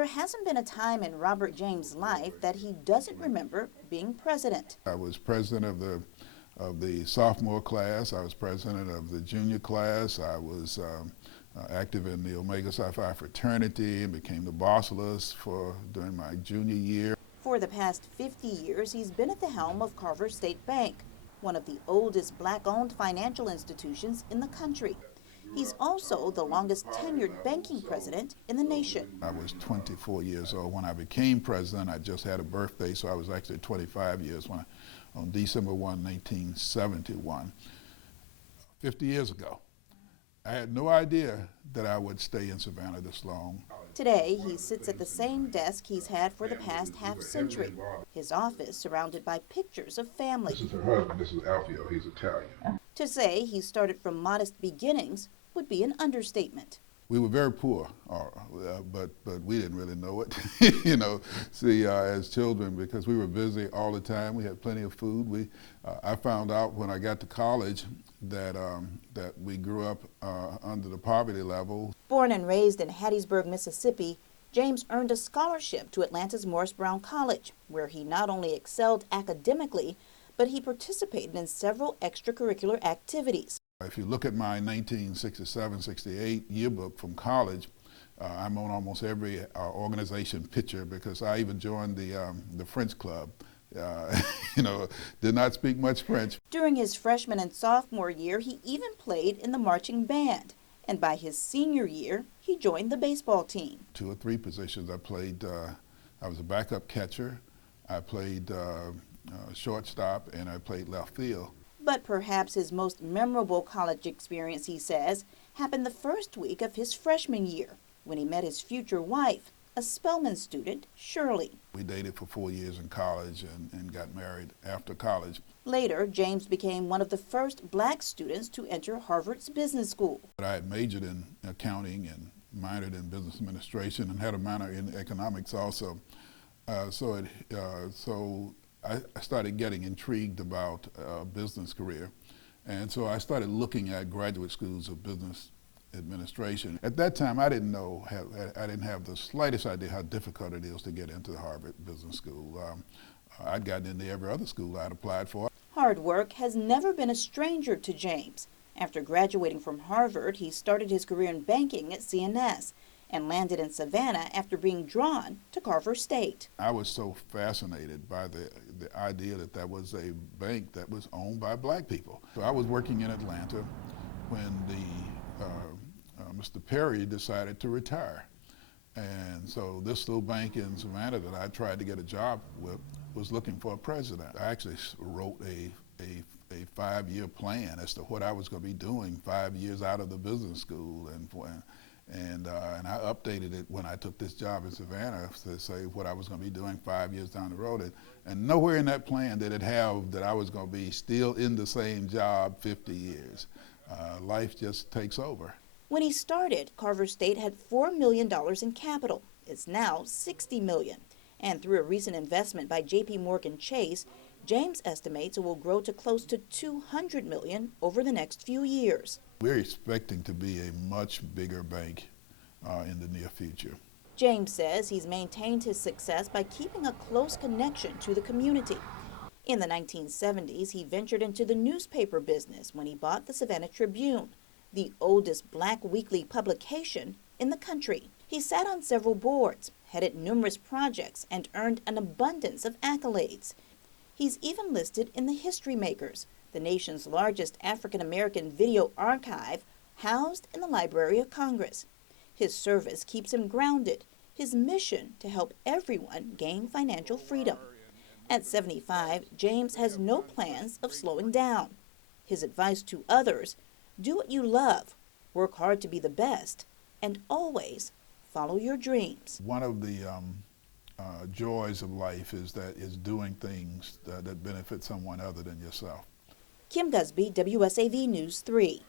There hasn't been a time in Robert James' life that he doesn't remember being president. I was president of the sophomore class. I was president of the junior class. I was active in the Omega Psi Phi fraternity and became the bossless during my junior year. For the past 50 years, he's been at the helm of Carver State Bank, one of the oldest black-owned financial institutions in the country. He's also the longest tenured banking president in the nation. I was 24 years old when I became president. I just had a birthday, so I was actually 25 years on December 1, 1971. 50 years ago. I had no idea that I would stay in Savannah this long. Today, he sits at the same desk he's had for the past half-century. His office surrounded by pictures of family. This is her husband. This is Alfio. He's Italian. To say he started from modest beginnings would be an understatement. We were very poor, but we didn't really know it, as children, because we were busy all the time. We had plenty of food. I found out when I got to college that we grew up under the poverty level. Born and raised in Hattiesburg, Mississippi, James earned a scholarship to Atlanta's Morris Brown College, where he not only excelled academically, but he participated in several extracurricular activities. If you look at my 1967-68 yearbook from college, I'm on almost every organization picture because I even joined the French club. Did not speak much French. During his freshman and sophomore year, he even played in the marching band. And by his senior year, he joined the baseball team. 2 or 3 positions I played. I was a backup catcher. I played shortstop, and I played left field. But perhaps his most memorable college experience, he says, happened the first week of his freshman year when he met his future wife, a Spelman student, Shirley. We dated for 4 years in college and got married after college. Later, James became one of the first black students to enter Harvard's business school. I had majored in accounting and minored in business administration and had a minor in economics also. So I started getting intrigued about a business career, and so I started looking at graduate schools of business administration. At that time, I didn't have the slightest idea how difficult it is to get into the Harvard Business School. I'd gotten into every other school I'd applied for. Hard work has never been a stranger to James. After graduating from Harvard, he started his career in banking at CNS and landed in Savannah after being drawn to Carver State. I was so fascinated by the idea that that was a bank that was owned by black people. So I was working in Atlanta when Mr. Perry decided to retire. And so this little bank in Savannah that I tried to get a job with was looking for a president. I actually wrote a 5-year plan as to what I was going to be doing 5 years out of the business school, and I updated it when I took this job in Savannah to say what I was going to be doing 5 years down the road. And nowhere in that plan did it have that I was going to be still in the same job 50 years. Life just takes over. When he started, Carver State had $4 million in capital. It's now $60 million. And through a recent investment by JP Chase, James estimates it will grow to close to $200 million over the next few years. We're expecting to be a much bigger bank in the near future. James says he's maintained his success by keeping a close connection to the community. In the 1970s, he ventured into the newspaper business when he bought the Savannah Tribune, the oldest black weekly publication in the country. He sat on several boards, headed numerous projects, and earned an abundance of accolades. He's even listed in the History Makers, the nation's largest African-American video archive, housed in the Library of Congress. His service keeps him grounded, his mission to help everyone gain financial freedom. At 75, James has no plans of slowing down. His advice to others: do what you love, work hard to be the best, and always follow your dreams. One of the joys of life is doing things that benefit someone other than yourself. Kim Gusby, WSAV News 3.